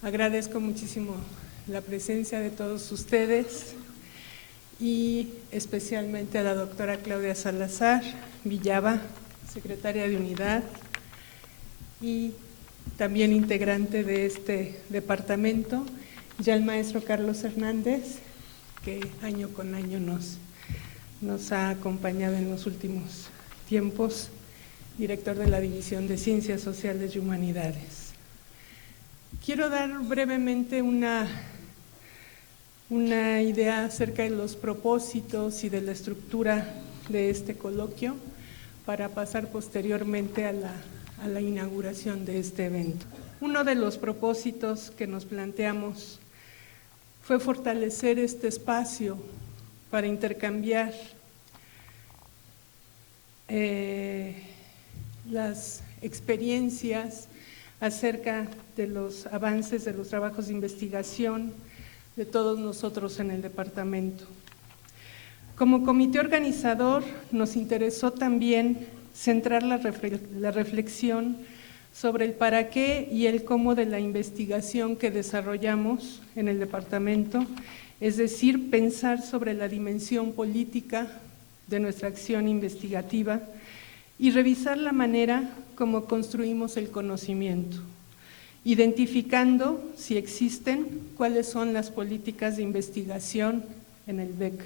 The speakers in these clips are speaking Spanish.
Agradezco muchísimo la presencia de todos ustedes y especialmente a la doctora Claudia Salazar Villaba, secretaria de Unidad y también integrante de este departamento, ya el maestro Carlos Hernández, que año con año nos ha acompañado en los últimos tiempos, director de la División de Ciencias Sociales y Humanidades. Quiero dar brevemente una idea acerca de los propósitos y de la estructura de este coloquio para pasar posteriormente a la inauguración de este evento. Uno de los propósitos que nos planteamos fue fortalecer este espacio para intercambiar las experiencias acerca de los avances de los trabajos de investigación de todos nosotros en el departamento. Como comité organizador nos interesó también centrar la reflexión sobre el para qué y el cómo de la investigación que desarrollamos en el departamento, es decir, pensar sobre la dimensión política de nuestra acción investigativa y revisar la manera como construimos el conocimiento, identificando, si existen, cuáles son las políticas de investigación en el BEC.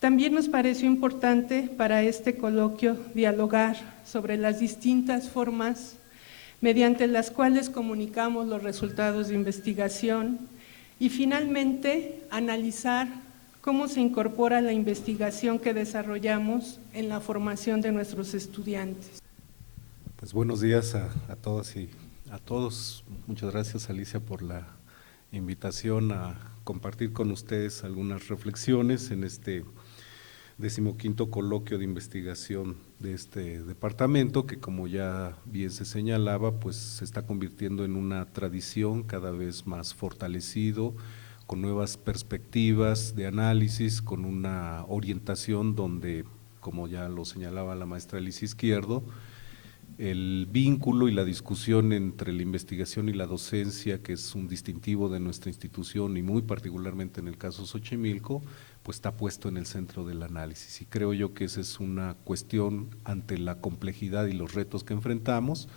También nos pareció importante para este coloquio dialogar sobre las distintas formas mediante las cuales comunicamos los resultados de investigación y finalmente analizar cómo se incorpora la investigación que desarrollamos en la formación de nuestros estudiantes. Pues buenos días a todas y a todos. Muchas gracias, Alicia, por la invitación a compartir con ustedes algunas reflexiones en este 15º coloquio de investigación de este departamento, que como ya bien se señalaba, pues se está convirtiendo en una tradición cada vez más fortalecido, con nuevas perspectivas de análisis, con una orientación donde, como ya lo señalaba la maestra Alicia Izquierdo, el vínculo y la discusión entre la investigación y la docencia, que es un distintivo de nuestra institución y muy particularmente en el caso Xochimilco, pues está puesto en el centro del análisis. Y creo yo que esa es una cuestión ante la complejidad y los retos que enfrentamos,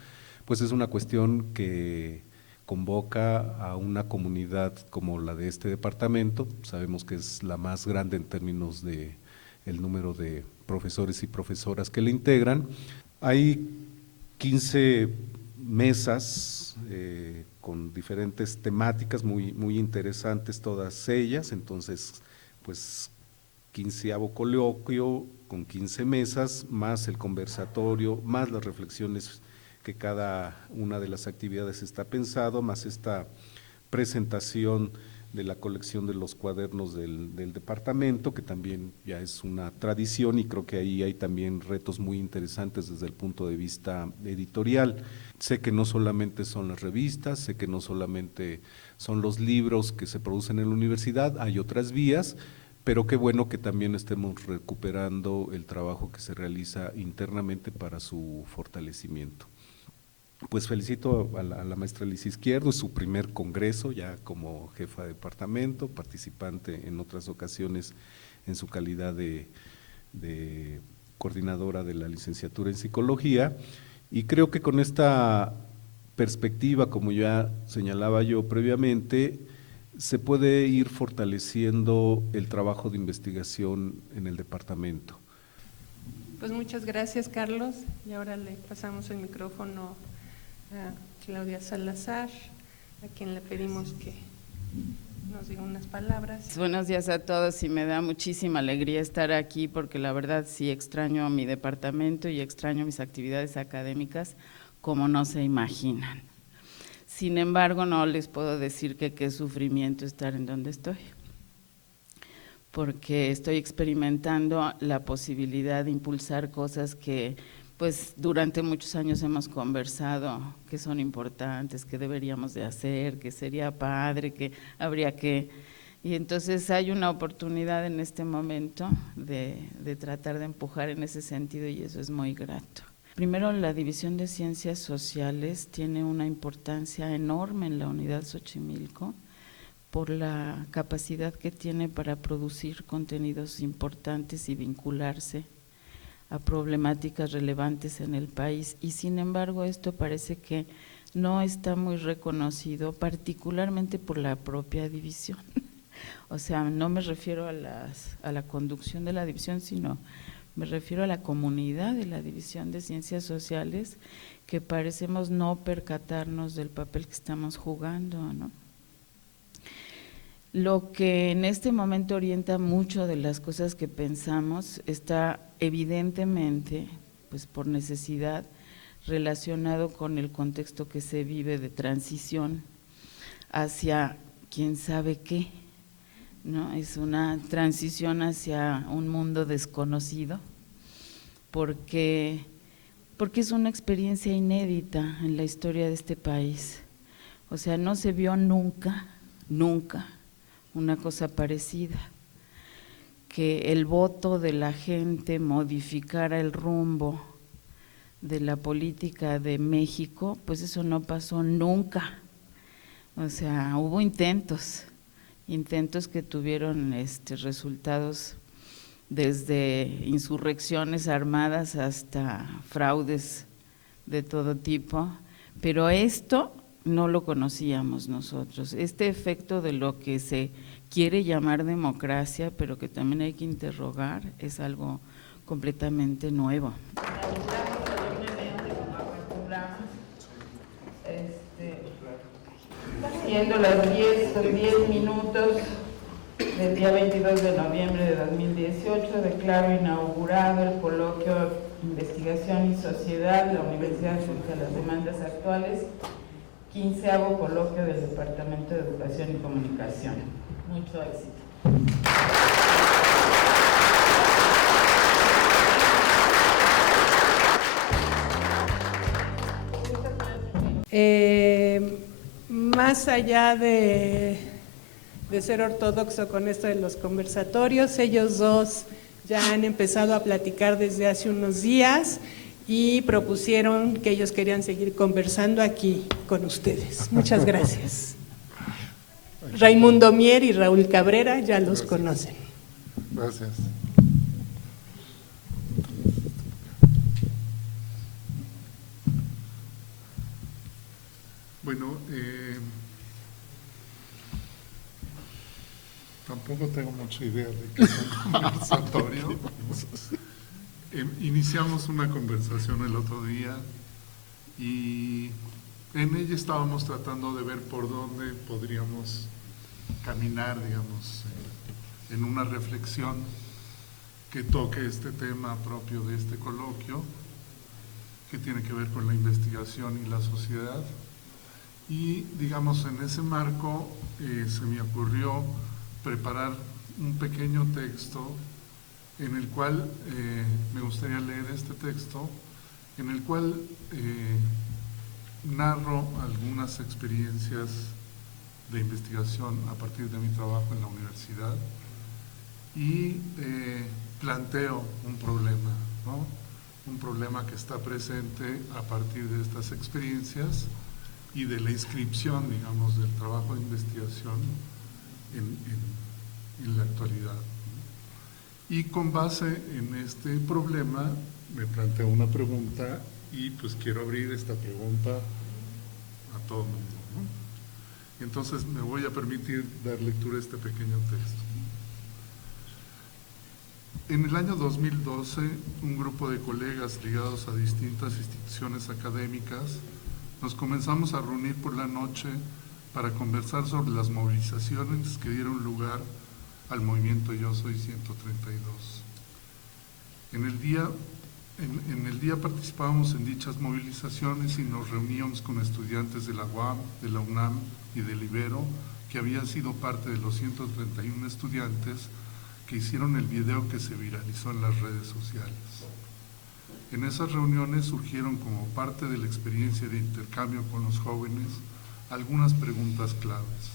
pues es una cuestión que convoca a una comunidad como la de este departamento. Sabemos que es la más grande en términos de el número de profesores y profesoras que le integran. Hay 15 mesas con diferentes temáticas muy interesantes todas ellas, entonces pues 15º coloquio con 15 mesas, más el conversatorio, más las reflexiones que cada una de las actividades está pensado, más esta presentación de la colección de los cuadernos del departamento, que también ya es una tradición y creo que ahí hay también retos muy interesantes desde el punto de vista editorial. Sé que no solamente son las revistas, sé que no solamente son los libros que se producen en la universidad, hay otras vías, pero qué bueno que también estemos recuperando el trabajo que se realiza internamente para su fortalecimiento. Pues felicito a la maestra Alicia Izquierdo, es su primer congreso ya como jefa de departamento, participante en otras ocasiones en su calidad de coordinadora de la licenciatura en psicología, y creo que con esta perspectiva, como ya señalaba yo previamente, se puede ir fortaleciendo el trabajo de investigación en el departamento. Pues muchas gracias, Carlos, y ahora le pasamos el micrófono a Claudia Salazar, a quien le pedimos que nos diga unas palabras. Buenos días a todos y me da muchísima alegría estar aquí porque la verdad sí extraño a mi departamento y extraño mis actividades académicas como no se imaginan. Sin embargo, no les puedo decir que qué sufrimiento estar en donde estoy, porque estoy experimentando la posibilidad de impulsar cosas que pues durante muchos años hemos conversado que son importantes, que deberíamos de hacer, que sería padre, que habría que… Y entonces hay una oportunidad en este momento de tratar de empujar en ese sentido y eso es muy grato. Primero, la División de Ciencias Sociales tiene una importancia enorme en la unidad Xochimilco por la capacidad que tiene para producir contenidos importantes y vincularse a problemáticas relevantes en el país, y sin embargo esto parece que no está muy reconocido, particularmente por la propia división. O sea, no me refiero a la conducción de la división, sino me refiero a la comunidad de la División de Ciencias Sociales, que parecemos no percatarnos del papel que estamos jugando, ¿no? Lo que en este momento orienta mucho de las cosas que pensamos está evidentemente, pues por necesidad, relacionado con el contexto que se vive de transición hacia quién sabe qué, ¿no? Es una transición hacia un mundo desconocido, porque es una experiencia inédita en la historia de este país. O sea, no se vio nunca una cosa parecida, que el voto de la gente modificara el rumbo de la política de México, pues eso no pasó nunca. O sea, hubo intentos que tuvieron resultados desde insurrecciones armadas hasta fraudes de todo tipo, pero esto no lo conocíamos nosotros. Este efecto de lo que se quiere llamar democracia, pero que también hay que interrogar, es algo completamente nuevo. Siendo las 10 minutos del día 22 de noviembre de 2018, declaro inaugurado el coloquio Investigación y Sociedad de la Universidad frente a las demandas actuales, 15º coloquio del Departamento de Educación y Comunicación. Mucho éxito. Más allá de ser ortodoxo con esto de los conversatorios, ellos dos ya han empezado a platicar desde hace unos días y propusieron que ellos querían seguir conversando aquí con ustedes. Muchas gracias. Raimundo Mier y Raúl Cabrera ya los conocen. Gracias. Bueno, tampoco tengo mucha idea de qué es un conversatorio. Iniciamos una conversación el otro día y en ella estábamos tratando de ver por dónde podríamos caminar, digamos, en una reflexión que toque este tema propio de este coloquio, que tiene que ver con la investigación y la sociedad. Y, digamos, en ese marco se me ocurrió preparar un pequeño texto en el cual me gustaría leer este texto, en el cual narro algunas experiencias de investigación a partir de mi trabajo en la universidad y planteo un problema, ¿no? Un problema que está presente a partir de estas experiencias y de la inscripción, digamos, del trabajo de investigación en la actualidad. Y con base en este problema me planteo una pregunta y pues quiero abrir esta pregunta a todo el mundo, ¿no? Entonces me voy a permitir dar lectura a este pequeño texto. En el año 2012, un grupo de colegas ligados a distintas instituciones académicas nos comenzamos a reunir por la noche para conversar sobre las movilizaciones que dieron lugar al movimiento Yo Soy 132. En el día participábamos en dichas movilizaciones y nos reuníamos con estudiantes de la UAM, de la UNAM y del Ibero, que habían sido parte de los 131 estudiantes que hicieron el video que se viralizó en las redes sociales. En esas reuniones surgieron como parte de la experiencia de intercambio con los jóvenes algunas preguntas claves.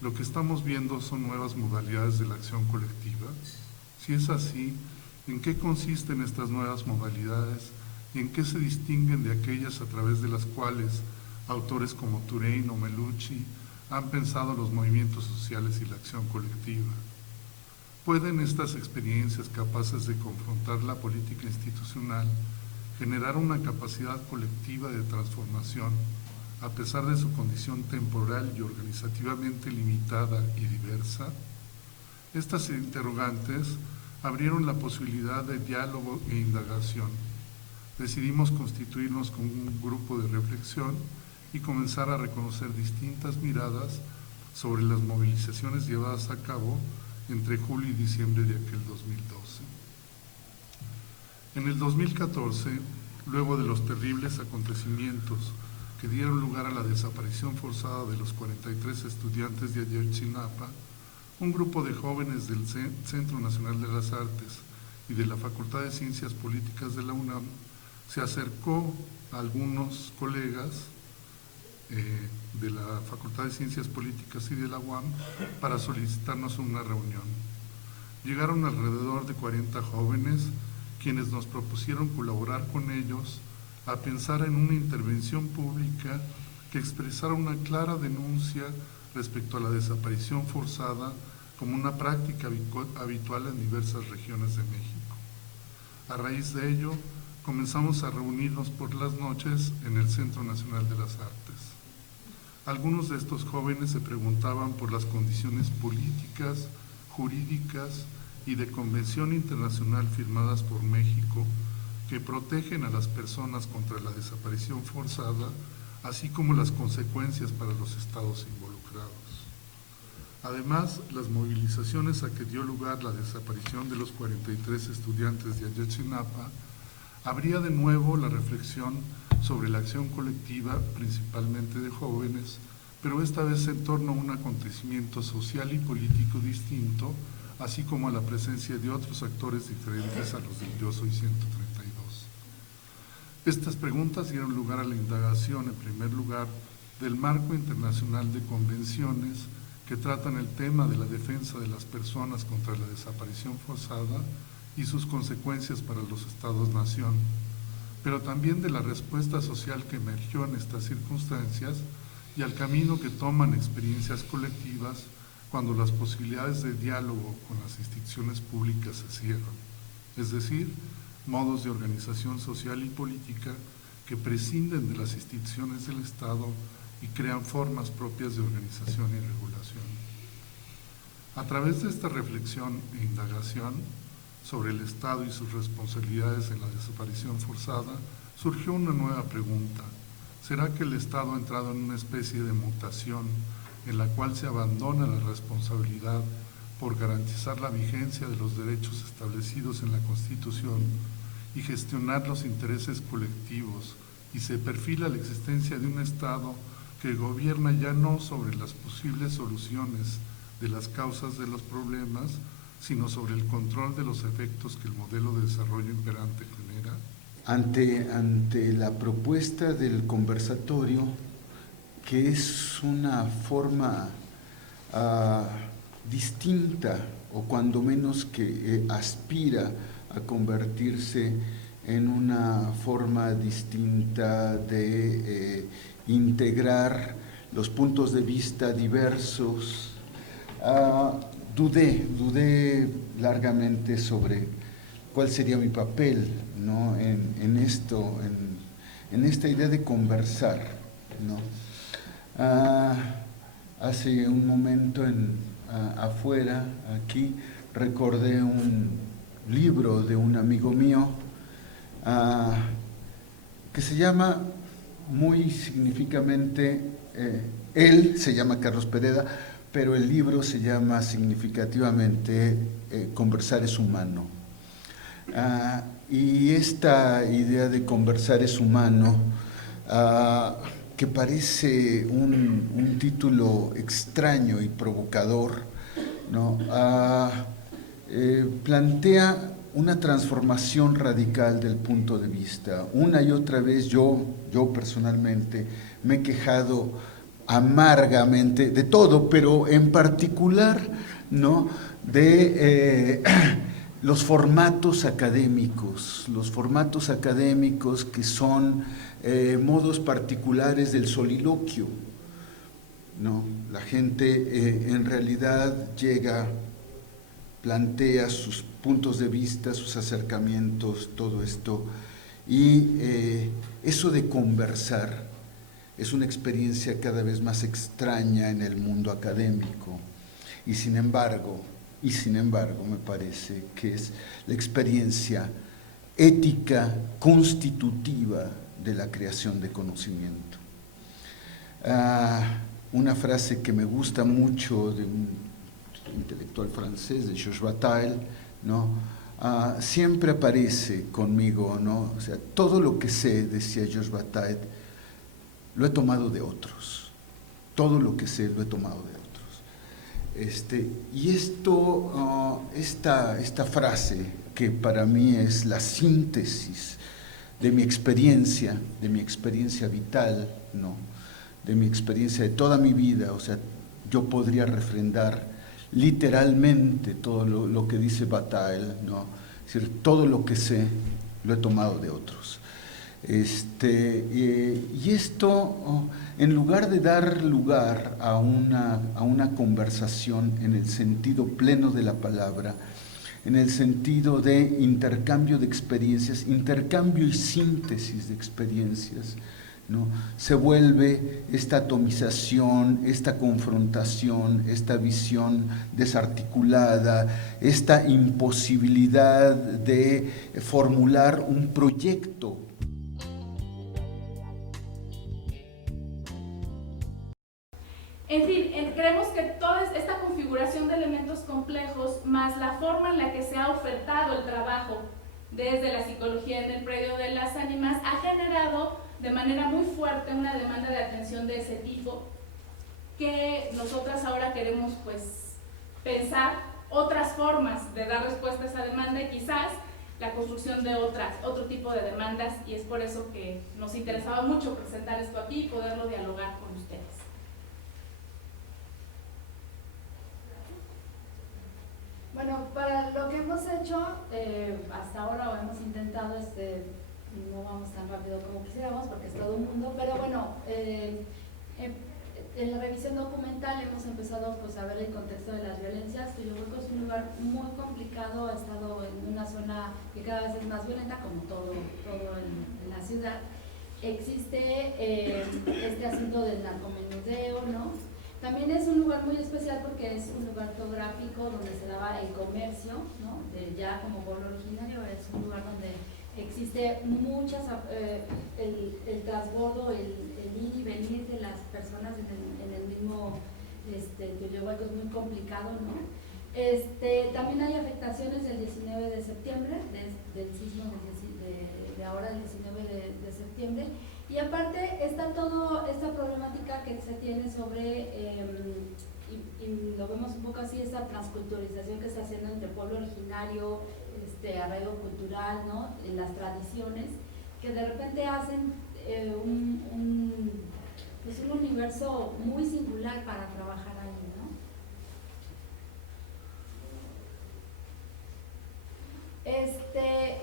¿Lo que estamos viendo son nuevas modalidades de la acción colectiva? Si es así, ¿en qué consisten estas nuevas modalidades y en qué se distinguen de aquellas a través de las cuales autores como Touraine o Melucci han pensado los movimientos sociales y la acción colectiva. ¿Pueden estas experiencias capaces de confrontar la política institucional generar una capacidad colectiva de transformación a pesar de su condición temporal y organizativamente limitada y diversa? Estas interrogantes abrieron la posibilidad de diálogo e indagación. Decidimos constituirnos como un grupo de reflexión y comenzar a reconocer distintas miradas sobre las movilizaciones llevadas a cabo entre julio y diciembre de aquel 2012. En el 2014, luego de los terribles acontecimientos que dieron lugar a la desaparición forzada de los 43 estudiantes de Ayotzinapa, un grupo de jóvenes del Centro Nacional de las Artes y de la Facultad de Ciencias Políticas de la UNAM se acercó a algunos colegas de la Facultad de Ciencias Políticas y de la UAM para solicitarnos una reunión. Llegaron alrededor de 40 jóvenes quienes nos propusieron colaborar con ellos a pensar en una intervención pública que expresara una clara denuncia respecto a la desaparición forzada como una práctica habitual en diversas regiones de México. A raíz de ello, comenzamos a reunirnos por las noches en el Centro Nacional de las Artes. Algunos de estos jóvenes se preguntaban por las condiciones políticas, jurídicas y de convención internacional firmadas por México que protegen a las personas contra la desaparición forzada, así como las consecuencias para los estados involucrados. Además, las movilizaciones a que dio lugar la desaparición de los 43 estudiantes de Ayotzinapa abría de nuevo la reflexión sobre la acción colectiva, principalmente de jóvenes, pero esta vez en torno a un acontecimiento social y político distinto, así como a la presencia de otros actores diferentes a los del Yo Soy 132. Estas preguntas dieron lugar a la indagación, en primer lugar, del marco internacional de convenciones que tratan el tema de la defensa de las personas contra la desaparición forzada y sus consecuencias para los estados-nación, pero también de la respuesta social que emergió en estas circunstancias y al camino que toman experiencias colectivas cuando las posibilidades de diálogo con las instituciones públicas se cierran, es decir, modos de organización social y política que prescinden de las instituciones del Estado y crean formas propias de organización y regulación. A través de esta reflexión e indagación sobre el Estado y sus responsabilidades en la desaparición forzada, surgió una nueva pregunta. ¿Será que el Estado ha entrado en una especie de mutación en la cual se abandona la responsabilidad por garantizar la vigencia de los derechos establecidos en la Constitución y gestionar los intereses colectivos, y se perfila la existencia de un Estado que gobierna ya no sobre las posibles soluciones de las causas de los problemas, sino sobre el control de los efectos que el modelo de desarrollo imperante genera? Ante la propuesta del conversatorio, que es una forma distinta, o cuando menos que aspira a convertirse en una forma distinta de integrar los puntos de vista diversos, dudé largamente sobre cuál sería mi papel, ¿no? en esto, en esta idea de conversar, ¿no? Hace un momento afuera, aquí, recordé un libro de un amigo mío que se llama muy significativamente, él se llama Carlos Pereda, pero el libro se llama significativamente Conversar es humano. Y esta idea de conversar es humano, que parece un título extraño y provocador, ¿no? Plantea una transformación radical del punto de vista. Una y otra vez yo personalmente me he quejado amargamente de todo, pero en particular, ¿no?, de los formatos académicos que son modos particulares del soliloquio, ¿no? La gente en realidad llega, plantea sus puntos de vista, sus acercamientos, todo esto, y eso de conversar es una experiencia cada vez más extraña en el mundo académico, y sin embargo me parece que es la experiencia ética constitutiva de la creación de conocimiento. Una frase que me gusta mucho de un intelectual francés, de Georges Bataille, ¿no? Siempre aparece conmigo, ¿no? O sea, todo lo que sé, decía Georges Bataille, lo he tomado de otros. Todo lo que sé lo he tomado de otros. Y esta frase, que para mí es la síntesis de mi experiencia vital, ¿no? De mi experiencia de toda mi vida, o sea, yo podría refrendar literalmente todo lo que dice Bataille, ¿no? Es decir, todo lo que sé lo he tomado de otros. Y esto, en lugar de dar lugar a una conversación en el sentido pleno de la palabra, en el sentido de intercambio de experiencias, intercambio y síntesis de experiencias, ¿no? Se vuelve esta atomización, esta confrontación, esta visión desarticulada, esta imposibilidad de formular un proyecto. En fin, creemos que toda esta configuración de elementos complejos, más la forma en la que se ha ofertado el trabajo desde la psicología en el predio de las ánimas, ha generado de manera muy fuerte una demanda de atención de ese tipo, que nosotras ahora queremos pues pensar otras formas de dar respuesta a esa demanda y quizás la construcción de otro tipo de demandas, y es por eso que nos interesaba mucho presentar esto aquí y poderlo dialogar con ustedes. Bueno, para lo que hemos hecho hasta ahora, o hemos intentado, no vamos tan rápido como quisiéramos porque es todo un mundo, pero bueno, en la revisión documental hemos empezado pues, a ver el contexto de las violencias. Tullohueco es un lugar muy complicado, ha estado en una zona que cada vez es más violenta, como todo en la ciudad. Existe este asunto del narcomenudeo, ¿no? También es un lugar muy especial porque es un lugar geográfico donde se daba el comercio, ¿no? Ya como pueblo originario, es un lugar donde existe muchas, el transbordo, el ir y venir de las personas en el mismo Tullohueco es muy complicado, ¿no? También hay afectaciones del 19 de septiembre, del sismo de ahora, el 19 de septiembre. Y aparte está toda esta problemática que se tiene sobre, y lo vemos un poco así, esta transculturización que se está haciendo entre pueblo originario, arraigo cultural, ¿no? En las tradiciones, que de repente hacen un universo muy singular para trabajar ahí, ¿no?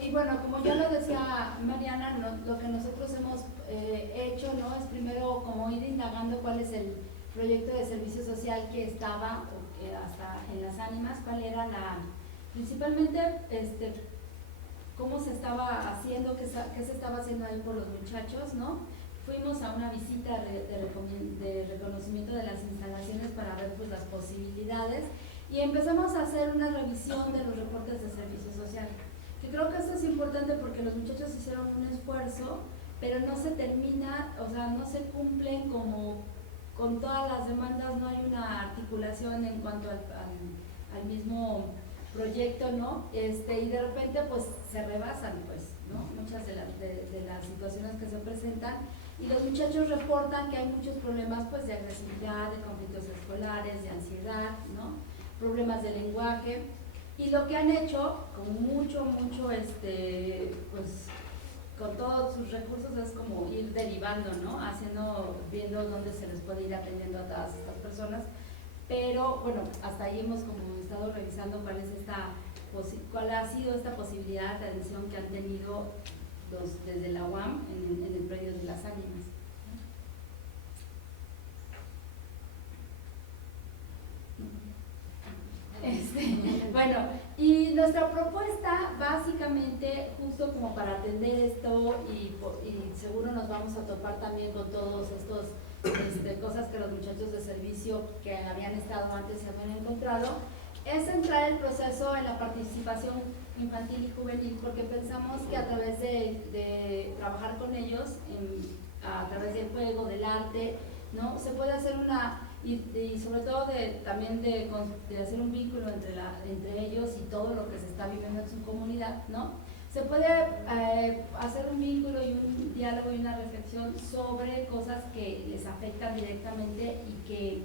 Y bueno, como ya lo decía Mariana, lo que nosotros hemos hecho, ¿no? Es primero como ir indagando cuál es el proyecto de servicio social que estaba hasta en las ánimas, cuál era principalmente cómo se estaba haciendo, qué se estaba haciendo ahí por los muchachos, ¿no? Fuimos a una visita de reconocimiento de las instalaciones para ver pues, las posibilidades, y empezamos a hacer una revisión de los reportes de servicio social, que creo que esto es importante porque los muchachos hicieron un esfuerzo, pero no se termina, o sea, no se cumplen como con todas las demandas, no hay una articulación en cuanto al mismo proyecto, ¿no? Y de repente pues se rebasan, pues, ¿no? Muchas de las situaciones que se presentan, y los muchachos reportan que hay muchos problemas pues de agresividad, de conflictos escolares, de ansiedad, ¿no? Problemas de lenguaje, y lo que han hecho con mucho, pues con todos sus recursos es como ir derivando, ¿no? Viendo dónde se les puede ir atendiendo a todas estas personas, pero bueno, hasta ahí hemos como estado revisando cuál es cuál ha sido esta posibilidad de atención que han tenido desde la UAM en el predio de las Ánimas. Bueno, y nuestra propuesta básicamente, justo como para atender esto, y seguro nos vamos a topar también con todos estos cosas que los muchachos de servicio que habían estado antes se habían encontrado, es centrar el proceso en la participación infantil y juvenil, porque pensamos que a través de trabajar con ellos, a través del juego, del arte, ¿no? Se puede hacer y sobre todo también de hacer un vínculo entre ellos y todo lo que se está viviendo en su comunidad, ¿no? Se puede hacer un vínculo y un diálogo y una reflexión sobre cosas que les afectan directamente y que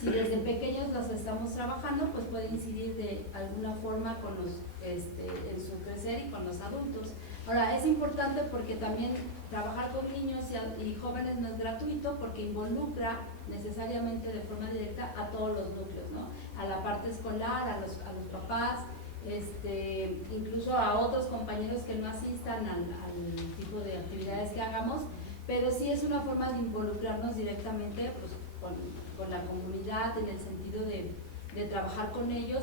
si desde pequeños los estamos trabajando, pues puede incidir de alguna forma en su crecer y con los adultos. Ahora, es importante porque también trabajar con niños y jóvenes no es gratuito, porque involucra necesariamente de forma directa a todos los núcleos, ¿no? A la parte escolar, a los papás, incluso a otros compañeros que no asistan al tipo de actividades que hagamos, pero sí es una forma de involucrarnos directamente pues, con la comunidad, en el sentido de trabajar con ellos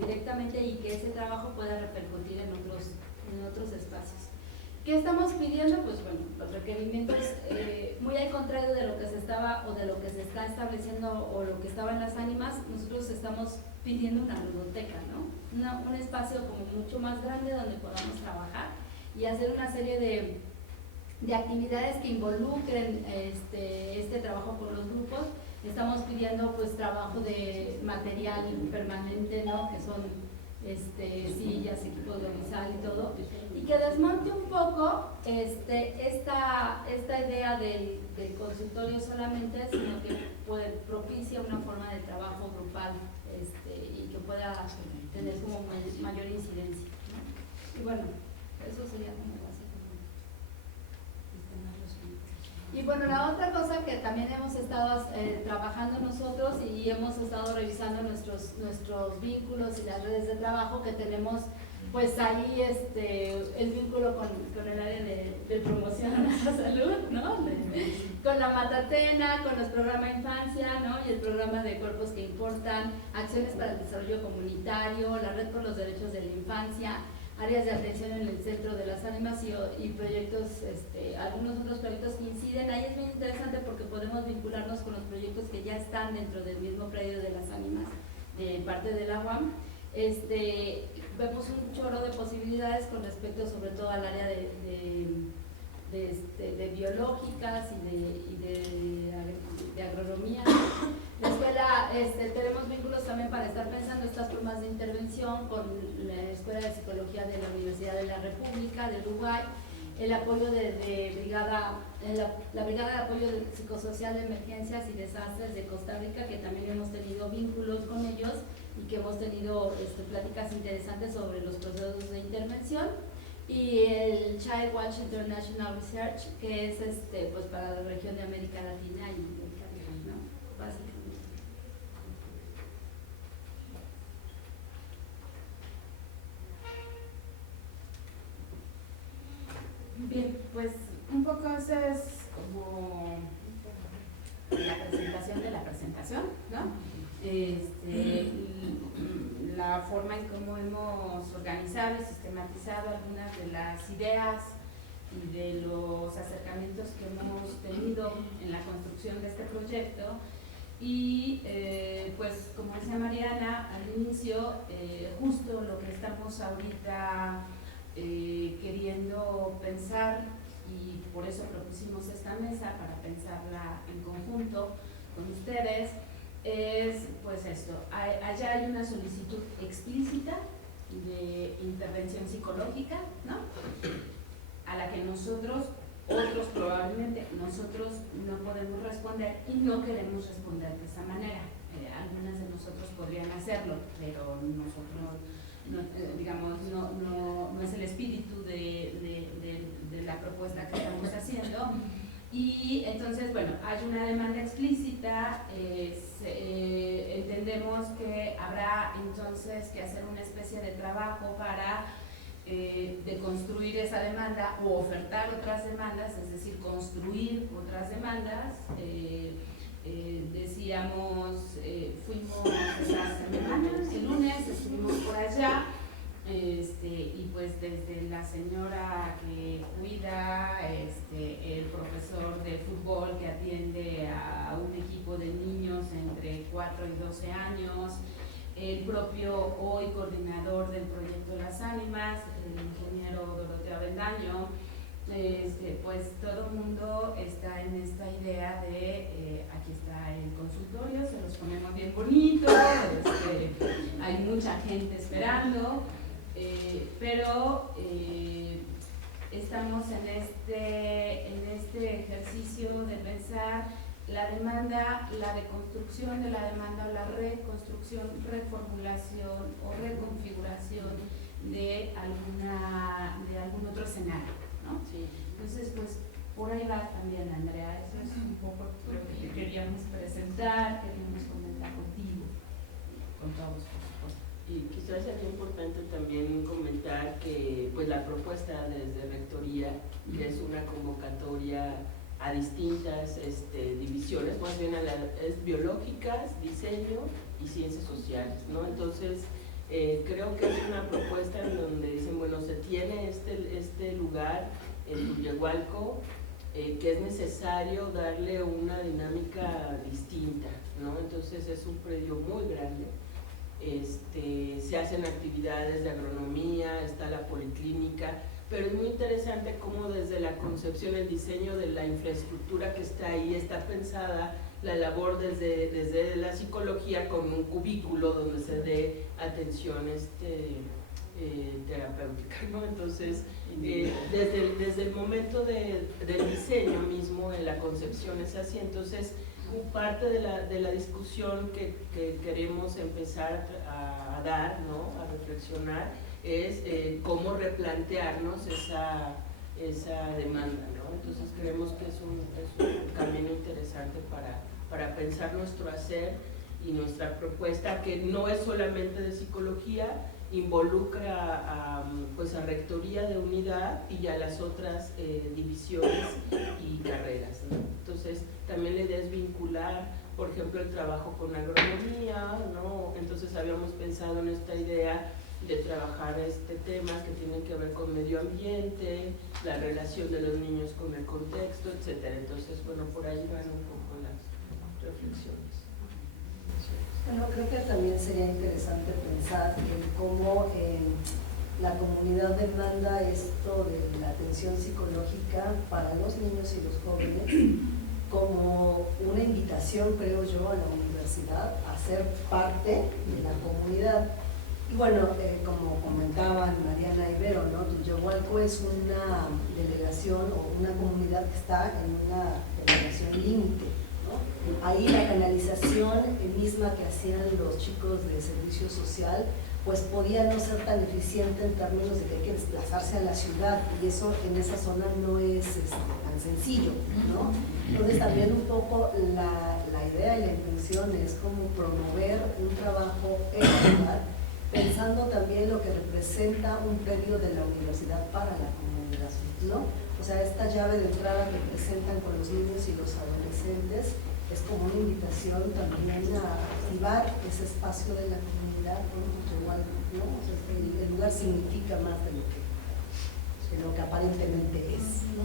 directamente, y que ese trabajo pueda repercutir en otros espacios. ¿Qué estamos pidiendo? Pues bueno, los requerimientos muy al contrario de lo que se estaba o de lo que se está estableciendo o lo que estaba en las Ánimas. Nosotros estamos pidiendo una ludoteca, ¿no? Un espacio como mucho más grande donde podamos trabajar y hacer una serie de actividades que involucren este trabajo con los grupos. Estamos pidiendo pues trabajo de material permanente, ¿no? Que son sillas, equipos de oficial y todo, y que desmonte un poco esta idea del consultorio solamente, sino que propicia una forma de trabajo grupal y que pueda tener como mayor incidencia, ¿no? Y bueno, eso sería como básicamente. Y bueno, la otra cosa que también hemos estado trabajando nosotros y hemos estado revisando nuestros vínculos y las redes de trabajo que tenemos, pues ahí el vínculo con el área de promoción a nuestra salud, ¿no? Con la Matatena, con los programas Infancia, ¿no? Y el programa de Cuerpos que Importan, Acciones para el Desarrollo Comunitario, la Red por los Derechos de la Infancia, áreas de atención en el Centro de las Ánimas y proyectos, algunos otros proyectos que inciden. Ahí es bien interesante porque podemos vincularnos con los proyectos que ya están dentro del mismo predio de las Ánimas, de parte de la UAM. Vemos un chorro de posibilidades con respecto sobre todo al área de biológicas y de agronomía. La escuela, tenemos vínculos también para estar pensando estas formas de intervención con la Escuela de Psicología de la Universidad de la República de Uruguay, el apoyo de la Brigada de Apoyo Psicosocial de Emergencias y Desastres de Costa Rica, que también hemos tenido vínculos con ellos y que hemos tenido pláticas interesantes sobre los procesos de intervención, y el Child Watch International Research, que es pues para la región de América Latina y el Caribe, ¿no? Básicamente. Bien, pues un poco esa es como la presentación de la presentación, ¿no? La forma en cómo hemos organizado y sistematizado algunas de las ideas y de los acercamientos que hemos tenido en la construcción de este proyecto. Y pues como decía Mariana al inicio, justo lo que estamos ahorita queriendo pensar, y por eso propusimos esta mesa para pensarla en conjunto con ustedes, es pues esto: allá hay una solicitud explícita de intervención psicológica, ¿no? A la que nosotros, otros probablemente, nosotros no podemos responder y no queremos responder de esa manera. Algunas de nosotros podrían hacerlo, pero nosotros no es el espíritu de la propuesta que estamos haciendo. Y entonces, bueno, hay una demanda explícita, entendemos que habrá entonces que hacer una especie de trabajo para deconstruir esa demanda o ofertar otras demandas, es decir, construir otras demandas. Decíamos, fuimos esa semana, el lunes, estuvimos por allá, y pues desde la señora que cuida, el profesor de fútbol que atiende a un equipo de niños entre 4 y 12 años, el propio hoy coordinador del proyecto Las Ánimas, el ingeniero Doroteo Avendaño, pues todo el mundo está en esta idea de, aquí está el consultorio, se los ponemos bien bonito, hay mucha gente esperando, pero estamos en este ejercicio de pensar la demanda, la deconstrucción de la demanda, o la reconstrucción, reformulación o reconfiguración de algún otro escenario, ¿no? Sí. Entonces, pues por ahí va también, Andrea, eso es un poco lo que queríamos presentar, queríamos comentar contigo, con todos, por supuesto. Y quizás sería importante también comentar que pues la propuesta desde Rectoría es una convocatoria a distintas divisiones, más bien es biológicas, diseño y ciencias sociales, ¿no? Entonces, creo que es una propuesta en donde dicen, bueno, se tiene este lugar en Tullehualco, que es necesario darle una dinámica distinta, ¿no? Entonces es un predio muy grande, se hacen actividades de agronomía, está la policlínica, pero es muy interesante cómo desde la concepción, el diseño de la infraestructura que está ahí, está pensada la labor desde la psicología con un cubículo donde se dé atención terapéutica, ¿no? Entonces, desde el momento del diseño mismo, en la concepción es así. Entonces, parte de la discusión que queremos empezar a dar, ¿no? A reflexionar, es cómo replantearnos esa demanda, ¿no? Entonces creemos que es un camino interesante para pensar nuestro hacer y nuestra propuesta, que no es solamente de psicología, involucra pues a Rectoría de Unidad y a las otras divisiones y carreras, ¿no? Entonces también la idea es vincular, por ejemplo, el trabajo con agronomía, ¿no? Entonces habíamos pensado en esta idea de trabajar temas que tienen que ver con medio ambiente, la relación de los niños con el contexto, etcétera. Entonces, bueno, por ahí van un poco las reflexiones. Bueno, creo que también sería interesante pensar en cómo la comunidad demanda esto de la atención psicológica para los niños y los jóvenes como una invitación, creo yo, a la universidad a ser parte de la comunidad. Y bueno, como comentaban Mariana Ibero, ¿no? Tullehualco es una delegación o una comunidad que está en una delegación límite, ¿no? Ahí la canalización misma que hacían los chicos de servicio social, pues podía no ser tan eficiente en términos de que hay que desplazarse a la ciudad, y eso en esa zona no es tan sencillo, ¿no? Entonces también un poco la idea y la intención es como promover un trabajo en la ciudad, pensando también lo que representa un predio de la universidad para la comunidad, ¿no? O sea, esta llave de entrada que presentan con los niños y los adolescentes es como una invitación también a activar ese espacio de la comunidad, ¿no? Igual, ¿no? O sea, el lugar significa más de lo que aparentemente es, ¿no?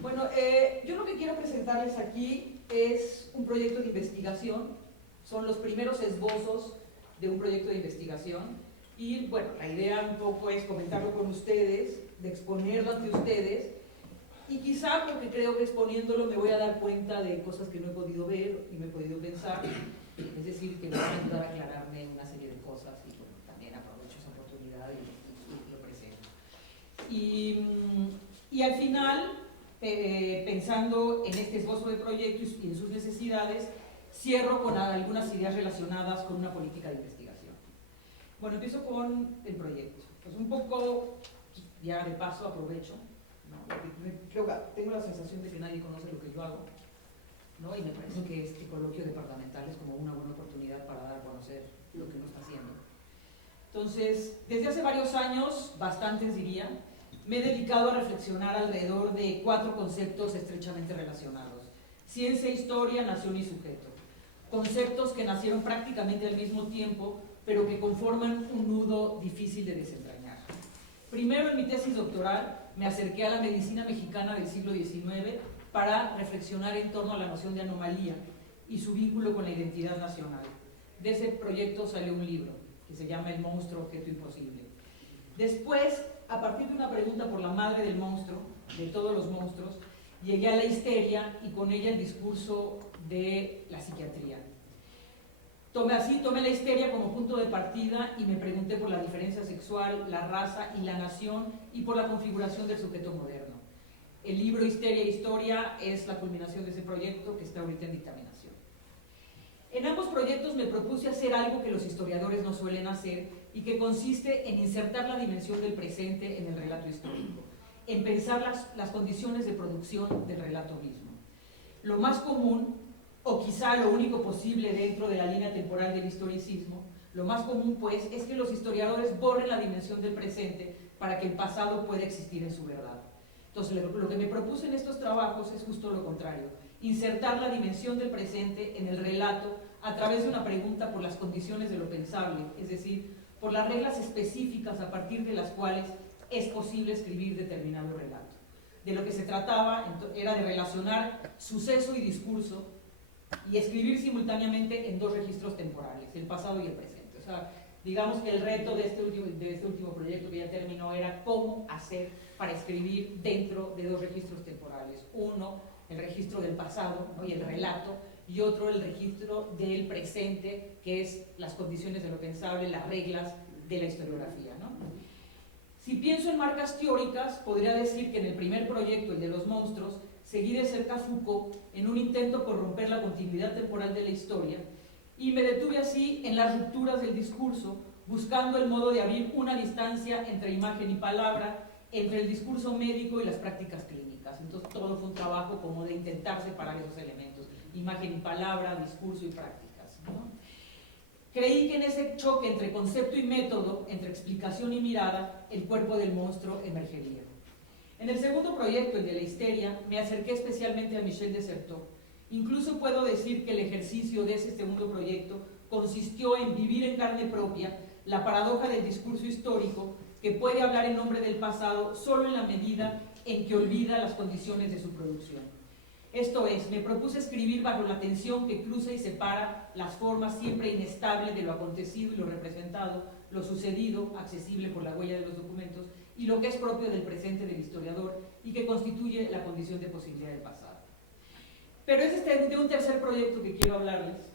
Bueno, yo lo que quiero presentarles aquí es un proyecto de investigación. Son los primeros esbozos de un proyecto de investigación y bueno, la idea un poco es comentarlo con ustedes, de exponerlo ante ustedes, y quizá porque creo que exponiéndolo me voy a dar cuenta de cosas que no he podido ver y no he podido pensar, es decir, que me va a ayudar a aclararme una serie de cosas, y bueno, también aprovecho esa oportunidad y lo presento. Y al final, pensando en este esbozo de proyecto y en sus necesidades, cierro con algunas ideas relacionadas con una política de investigación. Bueno, empiezo con el proyecto. Pues un poco, ya de paso aprovecho, ¿no? Creo que tengo la sensación de que nadie conoce lo que yo hago. ¿no? Y me parece que este coloquio departamental es como una buena oportunidad para dar a conocer lo que uno está haciendo. Entonces, desde hace varios años, bastantes diría, me he dedicado a reflexionar alrededor de 4 conceptos estrechamente relacionados: ciencia, historia, nación y sujeto. Conceptos que nacieron prácticamente al mismo tiempo, pero que conforman un nudo difícil de desentrañar. Primero, en mi tesis doctoral, me acerqué a la medicina mexicana del siglo XIX para reflexionar en torno a la noción de anomalía y su vínculo con la identidad nacional. De ese proyecto salió un libro que se llama El monstruo, objeto imposible. Después, a partir de una pregunta por la madre del monstruo, de todos los monstruos, llegué a la histeria y con ella el discurso de la psiquiatría. Tomé la histeria como punto de partida y me pregunté por la diferencia sexual, la raza y la nación, y por la configuración del sujeto moderno. El libro Histeria e Historia es la culminación de ese proyecto que está ahorita en dictaminación. En ambos proyectos me propuse hacer algo que los historiadores no suelen hacer y que consiste en insertar la dimensión del presente en el relato histórico, en pensar las condiciones de producción del relato mismo. Lo más común, o quizá lo único posible dentro de la línea temporal del historicismo, lo más común pues es que los historiadores borren la dimensión del presente para que el pasado pueda existir en su verdad. Entonces lo que me propuse en estos trabajos es justo lo contrario: insertar la dimensión del presente en el relato a través de una pregunta por las condiciones de lo pensable, es decir, por las reglas específicas a partir de las cuales es posible escribir determinado relato. De lo que se trataba era de relacionar suceso y discurso y escribir simultáneamente en 2 registros temporales, el pasado y el presente. O sea, digamos que el reto de este último proyecto que ya terminó era cómo hacer para escribir dentro de 2 registros temporales. Uno, el registro del pasado, ¿no?, y el relato, y otro, el registro del presente, que es las condiciones de lo pensable, las reglas de la historiografía, ¿no? Si pienso en marcas teóricas, podría decir que en el primer proyecto, el de los monstruos, seguí de cerca a Foucault en un intento por romper la continuidad temporal de la historia, y me detuve así en las rupturas del discurso, buscando el modo de abrir una distancia entre imagen y palabra, entre el discurso médico y las prácticas clínicas. Entonces todo fue un trabajo como de intentar separar esos elementos: imagen y palabra, discurso y prácticas, ¿no? Creí que en ese choque entre concepto y método, entre explicación y mirada, el cuerpo del monstruo emergería. En el segundo proyecto, el de la histeria, me acerqué especialmente a Michel de Certeau. Incluso puedo decir que el ejercicio de ese segundo proyecto consistió en vivir en carne propia la paradoja del discurso histórico, que puede hablar en nombre del pasado solo en la medida en que olvida las condiciones de su producción. Esto es, me propuse escribir bajo la tensión que cruza y separa las formas siempre inestables de lo acontecido y lo representado, lo sucedido, accesible por la huella de los documentos, y lo que es propio del presente del historiador y que constituye la condición de posibilidad del pasado. Pero es de un tercer proyecto que quiero hablarles,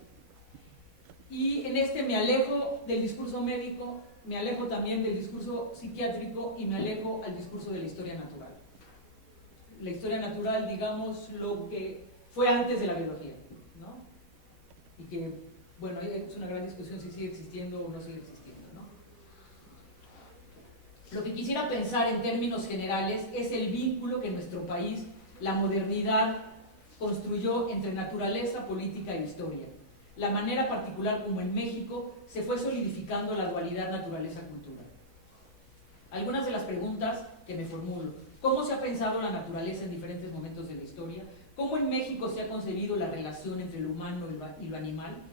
y en este me alejo del discurso médico, me alejo también del discurso psiquiátrico y me alejo al discurso de la historia natural. La historia natural, digamos, lo que fue antes de la biología, ¿no? Y que, bueno, es una gran discusión si sigue existiendo o no sigue existiendo, ¿no? Lo que quisiera pensar en términos generales es el vínculo que en nuestro país la modernidad construyó entre naturaleza, política e historia. La manera particular como en México se fue solidificando la dualidad naturaleza-cultura. Algunas de las preguntas que me formulo: ¿cómo se ha pensado la naturaleza en diferentes momentos de la historia? ¿Cómo en México se ha concebido la relación entre lo humano y lo animal?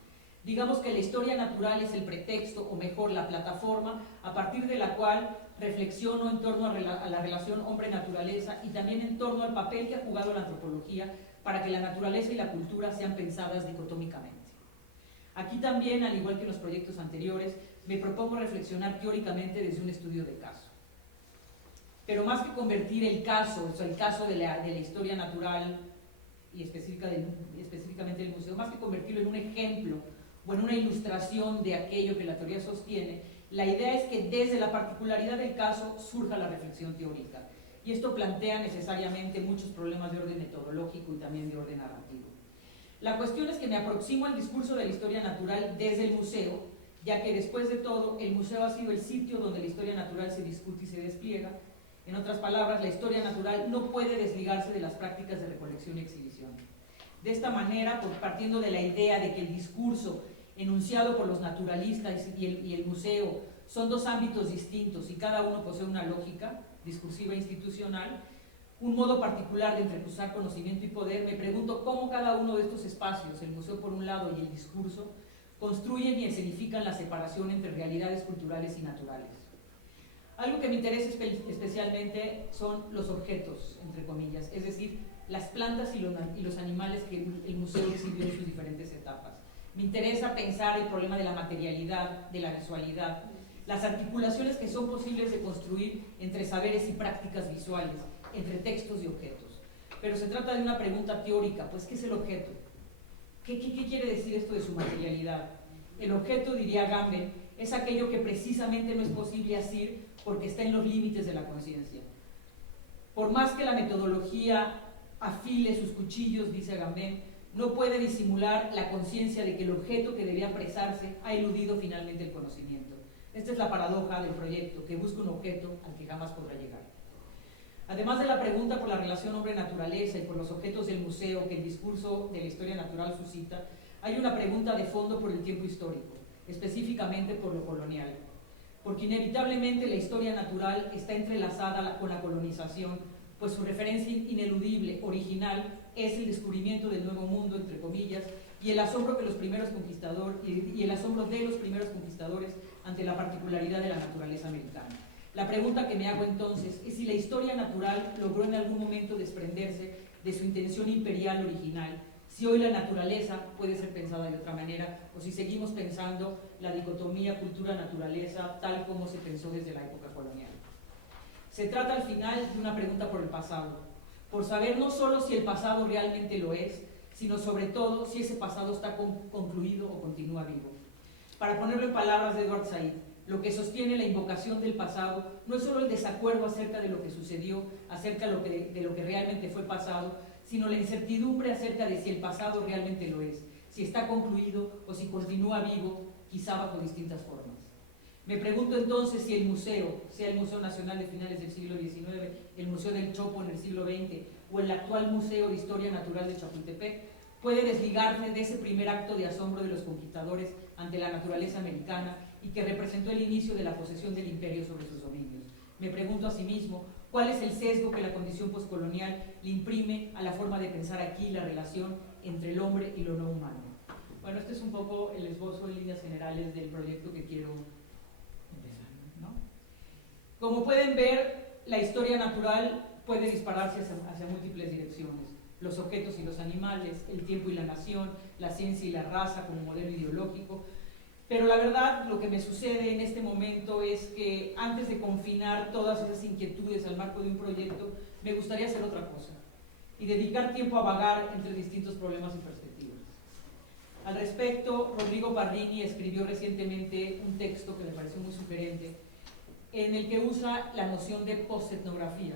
Digamos que la historia natural es el pretexto, o mejor, la plataforma a partir de la cual reflexiono en torno a la relación hombre-naturaleza y también en torno al papel que ha jugado la antropología para que la naturaleza y la cultura sean pensadas dicotómicamente. Aquí también, al igual que en los proyectos anteriores, me propongo reflexionar teóricamente desde un estudio de caso. Pero más que convertir el caso, o sea, el caso de la historia natural y específicamente del museo, más que convertirlo en un ejemplo o en una ilustración de aquello que la teoría sostiene, la idea es que desde la particularidad del caso surja la reflexión teórica. Y esto plantea necesariamente muchos problemas de orden metodológico y también de orden narrativo. La cuestión es que me aproximo al discurso de la historia natural desde el museo, ya que después de todo, el museo ha sido el sitio donde la historia natural se discute y se despliega. En otras palabras, la historia natural no puede desligarse de las prácticas de recolección y exhibición. De esta manera, partiendo de la idea de que el discurso enunciado por los naturalistas y el museo son dos ámbitos distintos y cada uno posee una lógica discursiva e institucional, un modo particular de entrecruzar conocimiento y poder, me pregunto cómo cada uno de estos espacios, el museo por un lado y el discurso, construyen y escenifican la separación entre realidades culturales y naturales. Algo que me interesa especialmente son los objetos, entre comillas, es decir, las plantas y los animales que el museo exhibió en sus diferentes etapas. Me interesa pensar el problema de la materialidad, de la visualidad, las articulaciones que son posibles de construir entre saberes y prácticas visuales, entre textos y objetos. Pero se trata de una pregunta teórica, pues ¿qué es el objeto? ¿Qué quiere decir esto de su materialidad? El objeto, diría Agamben, es aquello que precisamente no es posible asir porque está en los límites de la conciencia. Por más que la metodología afile sus cuchillos, dice Agamben, no puede disimular la conciencia de que el objeto que debía apresarse ha eludido finalmente el conocimiento. Esta es la paradoja del proyecto, que busca un objeto al que jamás podrá llegar. Además de la pregunta por la relación hombre-naturaleza y por los objetos del museo que el discurso de la historia natural suscita, hay una pregunta de fondo por el tiempo histórico, específicamente por lo colonial. Porque inevitablemente la historia natural está entrelazada con la colonización, pues su referencia ineludible, original, es el descubrimiento del nuevo mundo, entre comillas, y el asombro de los primeros conquistadores ante la particularidad de la naturaleza americana. La pregunta que me hago entonces es si la historia natural logró en algún momento desprenderse de su intención imperial original, si hoy la naturaleza puede ser pensada de otra manera, o si seguimos pensando la dicotomía cultura-naturaleza tal como se pensó desde la época colonial. Se trata al final de una pregunta por el pasado, por saber no solo si el pasado realmente lo es, sino sobre todo si ese pasado está concluido o continúa vivo. Para ponerlo en palabras de Edward Said, lo que sostiene la invocación del pasado no es solo el desacuerdo acerca de lo que sucedió, acerca de lo que realmente fue pasado, sino la incertidumbre acerca de si el pasado realmente lo es, si está concluido o si continúa vivo, quizá bajo distintas formas. Me pregunto entonces si el museo, sea el Museo Nacional de finales del siglo XIX, el Museo del Chopo en el siglo XX o el actual Museo de Historia Natural de Chapultepec, puede desligarse de ese primer acto de asombro de los conquistadores ante la naturaleza americana y que representó el inicio de la posesión del imperio sobre sus dominios. Me pregunto asimismo, ¿cuál es el sesgo que la condición postcolonial le imprime a la forma de pensar aquí la relación entre el hombre y lo no humano? Bueno, este es un poco el esbozo en líneas generales del proyecto que quiero empezar, ¿no? Como pueden ver, la historia natural puede dispararse hacia múltiples direcciones. Los objetos y los animales, el tiempo y la nación, la ciencia y la raza como modelo ideológico. Pero la verdad, lo que me sucede en este momento es que antes de confinar todas esas inquietudes al marco de un proyecto, me gustaría hacer otra cosa y dedicar tiempo a vagar entre distintos problemas y perspectivas. Al respecto, Rodrigo Parrini escribió recientemente un texto que me pareció muy sugerente, en el que usa la noción de postetnografía.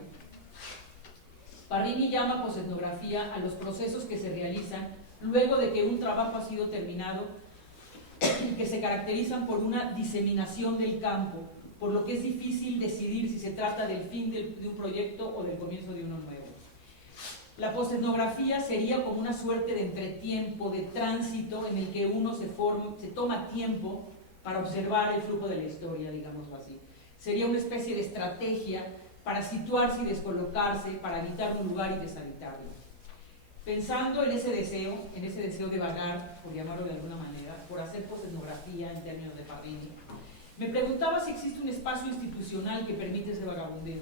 Parrini llama postetnografía a los procesos que se realizan luego de que un trabajo ha sido terminado y que se caracterizan por una diseminación del campo, por lo que es difícil decidir si se trata del fin de un proyecto o del comienzo de uno nuevo. La postetnografía sería como una suerte de entretiempo, de tránsito en el que uno se toma tiempo para observar el flujo de la historia, digámoslo así. Sería una especie de estrategia para situarse y descolocarse, para habitar un lugar y deshabitarlo. Pensando en ese deseo de vagar, por llamarlo de alguna manera, por hacer postetnografía en términos de Parrini, me preguntaba si existe un espacio institucional que permite ese vagabundeo.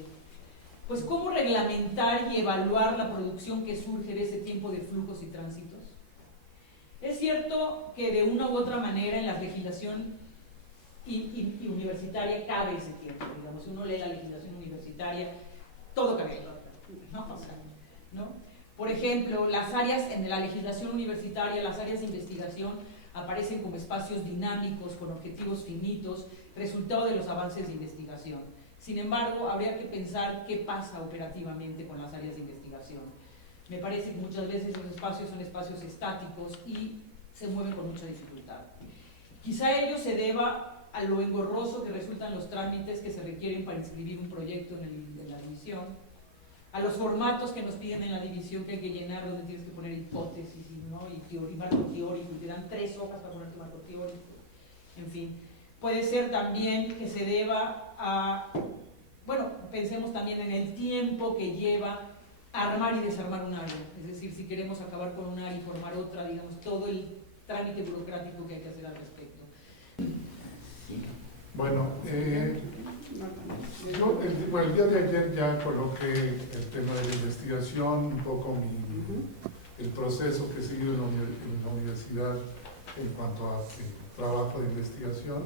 Pues, ¿cómo reglamentar y evaluar la producción que surge de ese tiempo de flujos y tránsitos? Es cierto que de una u otra manera en la legislación y universitaria cabe ese tiempo, digamos, si uno lee la legislación universitaria, todo cabe, ¿no? Por ejemplo, las áreas en la legislación universitaria, las áreas de investigación aparecen como espacios dinámicos, con objetivos finitos, resultado de los avances de investigación. Sin embargo, habría que pensar qué pasa operativamente con las áreas de investigación. Me parece que muchas veces los espacios son espacios estáticos y se mueven con mucha dificultad. Quizá ello se deba a lo engorroso que resultan los trámites que se requieren para inscribir un proyecto en la admisión, a los formatos que nos piden en la división que hay que llenar, donde tienes que poner hipótesis, ¿no? Y marco teórico, y te dan 3 hojas para poner tu marco teórico, en fin. Puede ser también que se deba a, bueno, pensemos también en el tiempo que lleva armar y desarmar un área, es decir, si queremos acabar con un área y formar otra, digamos, todo el trámite burocrático que hay que hacer al respecto. Bueno, yo el día de ayer ya coloqué el tema de la investigación, un poco el proceso que he seguido en la universidad en cuanto a trabajo de investigación,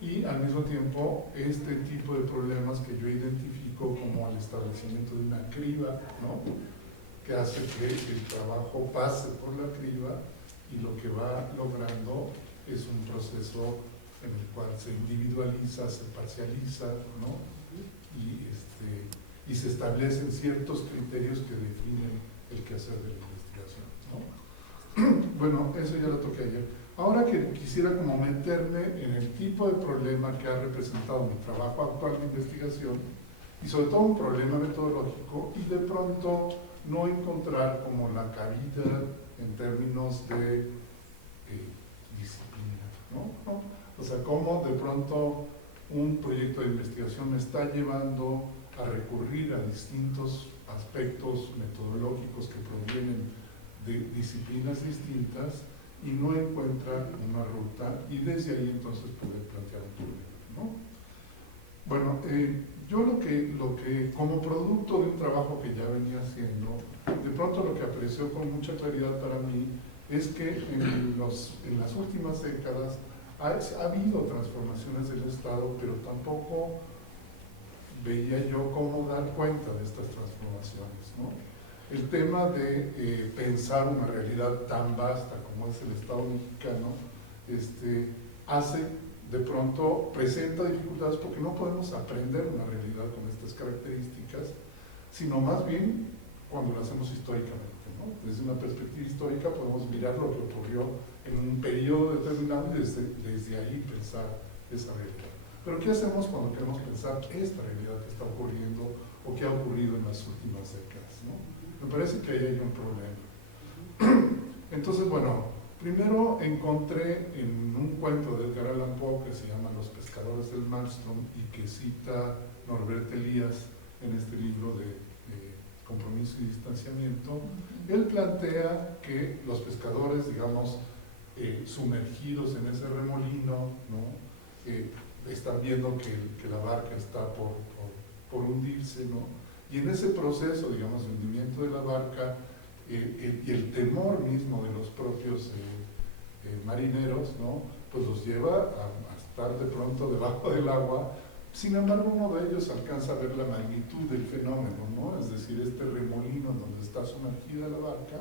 y al mismo tiempo este tipo de problemas que yo identifico como el establecimiento de una criba, ¿no?, que hace que el trabajo pase por la criba, y lo que va logrando es un proceso en el cual se individualiza, se parcializa, ¿no?, y se establecen ciertos criterios que definen el quehacer de la investigación, ¿no? Bueno, eso ya lo toqué ayer. Ahora que quisiera como meterme en el tipo de problema que ha representado mi trabajo actual de investigación, y sobre todo un problema metodológico, y de pronto no encontrar como la cabida en términos de disciplina, ¿no? O sea, cómo de pronto un proyecto de investigación me está llevando a recurrir a distintos aspectos metodológicos que provienen de disciplinas distintas, y no encuentra una ruta, y desde ahí entonces poder plantear un problema, ¿no? Bueno, yo lo que como producto de un trabajo que ya venía haciendo, de pronto lo que apreció con mucha claridad para mí es que en las últimas décadas ha habido transformaciones del Estado, pero tampoco veía yo cómo dar cuenta de estas transformaciones, ¿no? El tema de pensar una realidad tan vasta como es el Estado mexicano, presenta dificultades porque no podemos aprender una realidad con estas características, sino más bien cuando lo hacemos históricamente, ¿no? Desde una perspectiva histórica podemos mirar lo que ocurrió en un periodo determinado y desde ahí pensar esa realidad. Pero ¿qué hacemos cuando queremos pensar esta realidad que está ocurriendo o que ha ocurrido en las últimas décadas, ¿no? Me parece que ahí hay un problema. Entonces, bueno, primero encontré en un cuento de Edgar Allan Poe que se llama Los pescadores del Maelstrom y que cita Norbert Elias en este libro de Compromiso y Distanciamiento. Él plantea que los pescadores, digamos, sumergidos en ese remolino, ¿no?, están viendo que la barca está por hundirse, ¿no? Y en ese proceso, digamos, de hundimiento de la barca, y el temor mismo de los propios marineros, ¿no?, pues los lleva a estar de pronto debajo del agua. Sin embargo, uno de ellos alcanza a ver la magnitud del fenómeno, ¿no?, es decir, este remolino donde está sumergida la barca,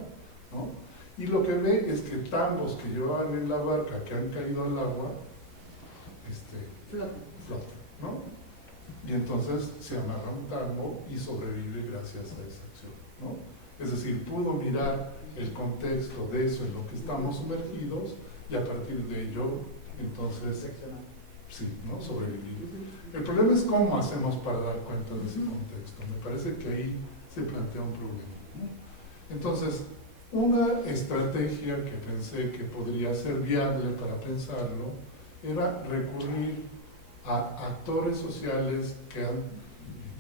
¿no?, y lo que ve es que tambos que llevaban en la barca, que han caído al agua, flotan, ¿no? Y entonces se amarra un tambo y sobrevive gracias a esa acción, ¿no? Es decir, pudo mirar el contexto de eso en lo que estamos sumergidos y a partir de ello, entonces, sí, ¿no?, sobrevivir. El problema es cómo hacemos para dar cuenta de ese contexto. Me parece que ahí se plantea un problema, ¿no? Entonces, una estrategia que pensé que podría ser viable para pensarlo era recurrir a actores sociales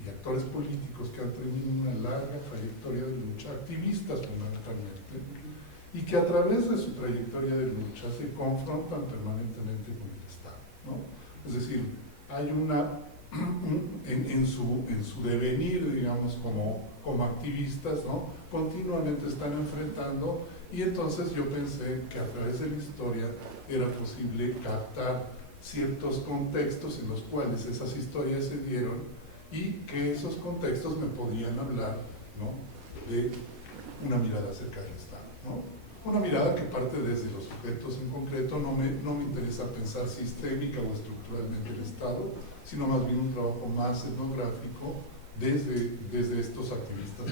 y actores políticos que han tenido una larga trayectoria de lucha, activistas fundamentalmente, y que a través de su trayectoria de lucha se confrontan permanentemente con el Estado, ¿no? Es decir, hay en su devenir, digamos, como activistas, ¿no?, continuamente están enfrentando, y entonces yo pensé que a través de la historia era posible captar ciertos contextos en los cuales esas historias se dieron y que esos contextos me podían hablar, ¿no?, de una mirada acerca del Estado, ¿no? Una mirada que parte desde los sujetos en concreto. No me interesa pensar sistémica o estructuralmente el Estado, sino más bien un trabajo más etnográfico desde estos activistas.